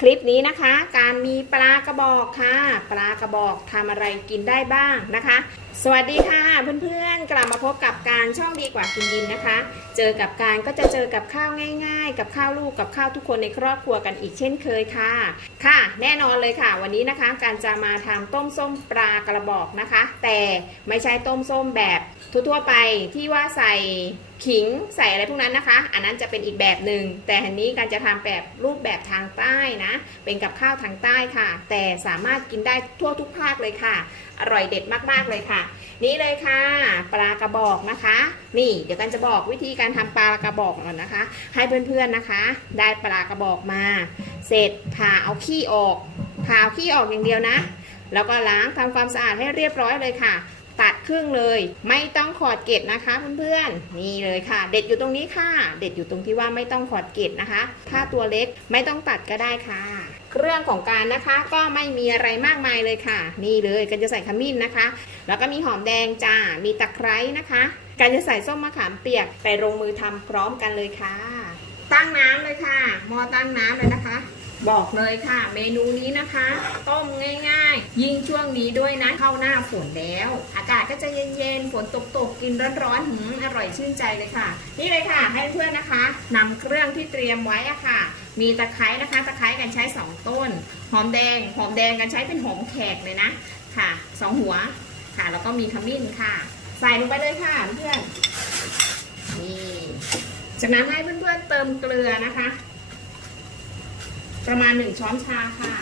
คลิปนี้นะคะ การมีปลากระบอกค่ะ ปลากระบอกทำอะไรกินได้บ้างนะคะ สวัสดีค่ะเพื่อนๆ กลับมาพบกับการช่องดีกว่ากินดินนะคะ เจอกับการก็จะเจอกับข้าวง่าย ๆ กับข้าวลูกกับข้าวทุกคนในครอบครัวกันอีกเช่นเคยค่ะ ค่ะ แน่นอนเลยค่ะ วันนี้นะคะการจะมาทำต้มส้มปลากระบอกนะคะ แต่ไม่ใช่ต้มส้มแบบทั่วๆไปที่ว่าใส่ขิงใส่อะไรพวกนั้นนะคะ อันนั้นจะเป็นอีกแบบหนึ่งแต่อันนี้การจะทำแบบรูปแบบทางใต้นะ เป็นกับข้าวทางใต้ค่ะ แต่สามารถกินได้ทั่วทุกภาคเลยค่ะ อร่อยเด็ดมากๆเลยค่ะนี่เลยค่ะ ปลากระบอกนะคะ นี่เดี๋ยวกันจะบอกวิธีการทำปลากระบอกก่อนนะคะ ให้เพื่อนๆนะคะ ได้ปลากระบอกมา เสร็จผ่าเอาขี้ออกผ่าเอาขี้ออกอย่างเดียวนะ แล้วก็ล้างทำความสะอาดให้เรียบร้อยเลยค่ะ ตัดครึ่งเลย ไม่ต้องขอดเกล็ดนะคะเพื่อนๆนี่เลยค่ะ เด็ดอยู่ตรงนี้ค่ะ เด็ดอยู่ตรงที่ว่าไม่ต้องขอดเกล็ดนะคะ ถ้าตัวเล็กไม่ต้องตัดก็ได้ค่ะเรื่องของการนะคะก็ไม่มีอะไรมากมายเลยค่ะ นี่เลยกันจะใส่ขมิ้นนะคะ แล้วก็มีหอมแดงจ้ามีตะไคร้นะคะการจะใส่ส้มมะขามเปียกไปลงมือทำพร้อมกันเลยค่ะ ตั้งน้ำเลยค่ะหม้อตั้งน้ำเลยนะคะ บอกเลยค่ะ เมนูนี้นะคะ ต้มง่าย ๆ ยิ่งช่วงนี้ด้วยนะเข้าหน้าฝนแล้ว อากาศก็จะเย็นๆฝนตกๆกินร้อนๆหืมอร่อยชื่นใจเลยค่ะ นี่เลยค่ะ ให้เพื่อนๆนะคะนำเครื่องที่เตรียมไว้อะค่ะ มีตะไคร้นะคะตะไคร้กันใช้ 2 ต้น หอมแดง หอมแดงกันใช้เป็นหอมแขกเลยนะค่ะสองหัวค่ะ แล้วก็มีขมิ้นค่ะ ใส่ลงไปเลยค่ะเพื่อนนี่จากนั้นให้เพื่อนๆเติมเกลือนะคะ ประมาณ1ช้อนชาค่ะ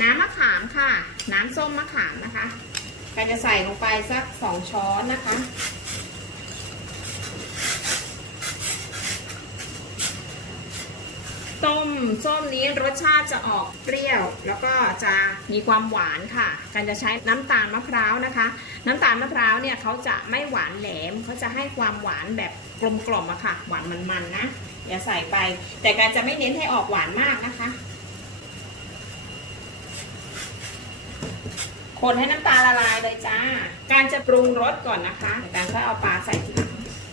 น้ำมะขามค่ะ น้ำส้มมะขามนะคะการจะใส่ลงไปสัก2ช้อนนะคะ ต้มส้มนี้รสชาติจะออกเปรี้ยว แล้วก็จะมีความหวานค่ะการจะใช้น้ำตาลมะพร้าวนะคะ น้ำตาลมะพร้าวเนี่ยเขาจะไม่หวานแหลมเขาจะให้ความหวานแบบกลมๆอะค่ะ หวานมันๆนะ อย่าใส่ไป แต่การจะไม่เน้นให้ออกหวานมากนะคะ คนให้น้ำตาลละลายเลยจ้า การจะปรุงรสก่อนนะคะการก็เอาปลาใส่ทีหลัง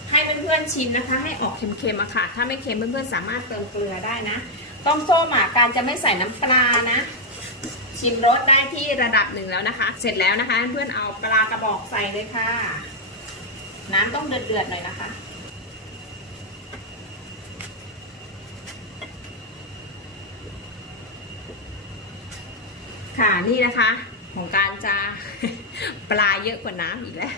ให้เพื่อนๆชิมนะคะ ให้ออกเค็มๆอะค่ะ ถ้าไม่เค็มเพื่อนๆสามารถเติมเกลือได้นะ ต้มส้มอะการจะไม่ใส่น้ำปลานะ ชิมรสได้ที่ระดับหนึ่งแล้วนะคะ เสร็จแล้วนะคะ เพื่อนๆเอาปลากระบอกใส่เลยค่ะ น้ำต้องเดือดๆหน่อยนะคะ ค่ะนี่นะคะของการจะปลาเยอะกว่าน้ำอีกแล้ว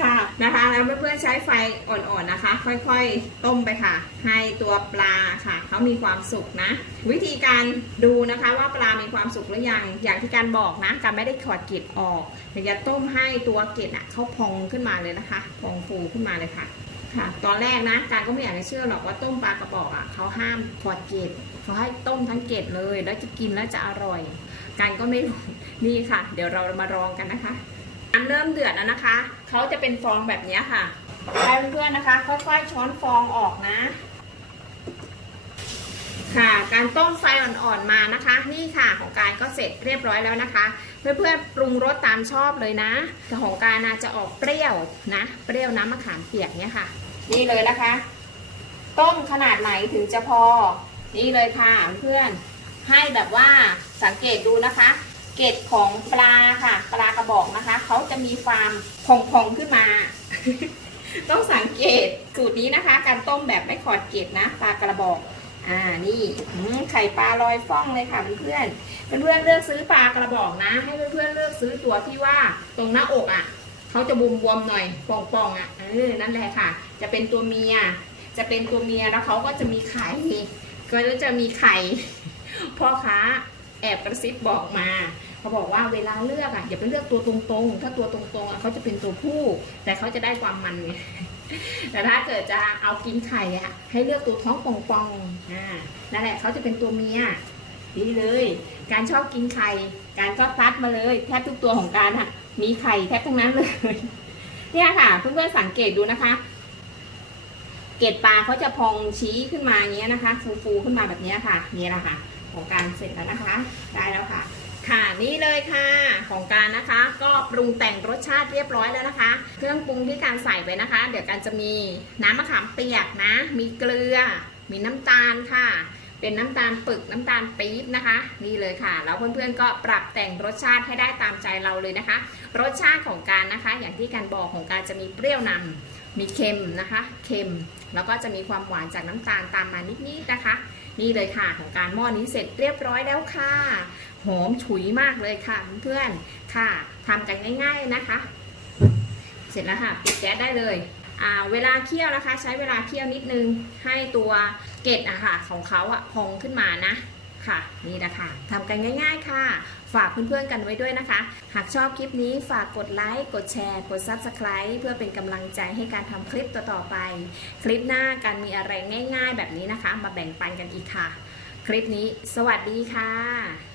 ค่ะนะคะแล้วเพื่อนๆใช้ไฟอ่อนๆนะคะ ค่อยๆต้มไปค่ะ ให้ตัวปลาค่ะเขามีความสุกนะ วิธีการดูนะคะว่าปลามีความสุกหรือยังอย่างที่การบอกนะการไม่ได้ขอดเกล็ดออกเดี๋ยวจะต้มให้ตัวเกล็ดอะเขาพองขึ้นมาเลยนะคะ พองฟูขึ้นมาเลยค่ะ ค่ะ ตอนแรกนะการก็ไม่อยากจะเชื่อหรอกว่าต้มปลากระบอกอะเขาห้ามขอดเกล็ดเขาให้ต้มทั้งเกล็ดเลย แล้วจะกินแล้วจะอร่อย การก็ไม่รู้นี่ค่ะ เดี๋ยวเรามาลองกันนะคะน้ำเริ่มเดือดแล้วนะคะเขาจะเป็นฟองแบบนี้ค่ะเพื่อนๆนะคะ ค่อยๆช้อนฟองออกนะ การต้มไฟอ่อนๆมานะคะ นี่ค่ะของการก็เสร็จเรียบร้อยแล้วนะคะ เพื่อนๆปรุงรสตามชอบเลยนะแต่ของการน่าจะออกเปรี้ยวนะ เปรี้ยวน้ำมะขามเปียกเนี่ยค่ะ นี่เลยนะคะ ต้มขนาดไหนถึงจะพอ นี่เลยค่ะเพื่อนให้แบบว่าสังเกตดูนะคะ เกล็ดของปลาค่ะ ปลากระบอกนะคะเขาจะมีความพองๆขึ้นมาต้องสังเกตสูตรนี้นะคะ การต้มแบบไม่ขอดเกล็ดนะปลากระบอก อ่านี่ไข่ปลาลอยฟ่องเลยค่ะเพื่อนๆเพื่อนเลือกซื้อปลากระบอกนะ ให้เพื่อนๆเลือกซื้อตัวที่ว่าตรงหน้าอกอะเขาจะบวมๆหน่อยป่องๆอะเออนั่นแหละค่ะ จะเป็นตัวเมีย จะเป็นตัวเมียแล้วเขาก็จะมีไข่ก็จะมีไข่พ่อค้าแอบกระซิบบอกมาเขาบอกว่าเวลาเลือกอะอย่าไปเลือกตัวตรงๆ ถ้าตัวตรงๆอะเขาจะเป็นตัวผู้ แต่เขาจะได้ความมันไงแต่ถ้าเกิดจะเอากินไข่อะให้เลือกตัวท้องป่องๆอ่านั่นแหละเขาจะเป็นตัวเมียดีเลย การชอบกินไข่ การก็พลัดมาเลยแทบทุกตัวของการอะมีไข่แทบทั้งนั้นเลย เนี่ยค่ะเพื่อนๆสังเกตดูนะคะ เกล็ดปลาเขาจะพองชี้ขึ้นมาอย่างเงี้ยนะคะ ฟูๆขึ้นมาแบบนี้ค่ะนี่แหละค่ะ ของการเสร็จแล้วนะคะ ได้แล้วค่ะ ค่ะนี่เลยค่ะของการนะคะ ก็ปรุงแต่งรสชาติเรียบร้อยแล้วนะคะ เครื่องปรุงที่การใส่ไปนะคะ เดี๋ยวการจะมีน้ำมะขามเปียกนะ มีเกลือ มีน้ำตาลค่ะ เป็นน้ำตาลปึกน้ำตาลปี๊บนะคะ นี่เลยค่ะแล้วเพื่อนๆก็ปรับแต่งรสชาติให้ได้ตามใจเราเลยนะคะ รสชาติของการนะคะ อย่างที่การบอกของการจะมีเปรี้ยวนำมีเค็มนะคะเค็มแล้วก็จะมีความหวานจากน้ำตาลตามมานิดๆนะคะ นี่เลยค่ะของการหม้อนี้เสร็จเรียบร้อยแล้วค่ะ หอมฉุยมากเลยค่ะเพื่อนๆค่ะทำกันง่าย ๆนะคะ เสร็จแล้วค่ะปิดแก๊สได้เลยเวลาเคี่ยวนะคะ ใช้เวลาเคี่ยวนิดนึงให้ตัวเกล็ดอะค่ะของเขาอะพองขึ้นมานะ ค่ะ นี่นะคะทำกันง่ายๆค่ะ ฝากเพื่อนๆกันไว้ด้วยนะคะ หากชอบคลิปนี้ฝากกดไลค์กดแชร์ กด Subscribe เพื่อเป็นกำลังใจให้การทำคลิปต่อๆไป คลิปหน้าการมีอะไรง่าย ๆ แบบนี้นะคะ มาแบ่งปันกันอีกค่ะ คลิปนี้ สวัสดีค่ะ